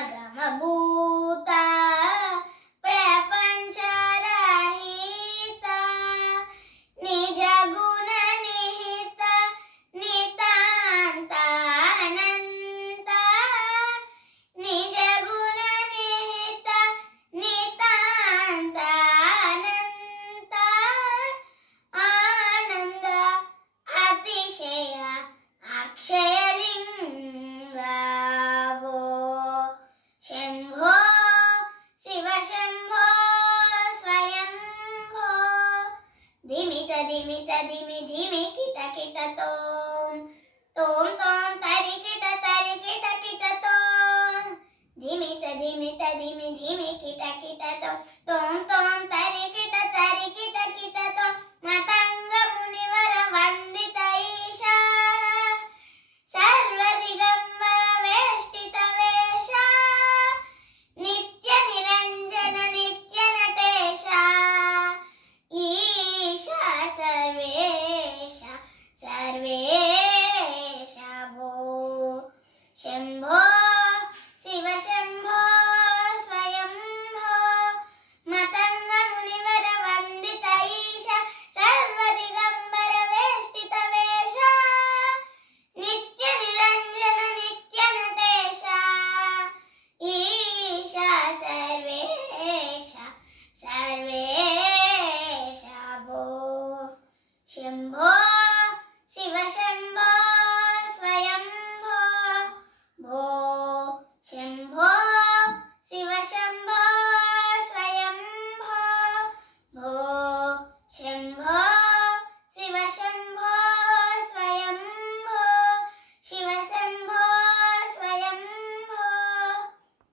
అగమభూత ప్రపంచరహిత నిజ గుణ నిహిత నితాంత అనంత నిజ గుణ నిహిత నితాంత అనంత ఆనంద అతిశయ అక్షయలింగవో శంభో శివ శంభో స్వయంభో ధిమిత ధిమిత ధిమి ధిమి కిట కిట తోం తోం తోం తరి కిట కిట తోం ధిమిత ధిమిత ధిమి ధిమి కిట కిట తోం తోం తోం తరి కిట కిట తోం మతంగ మునివర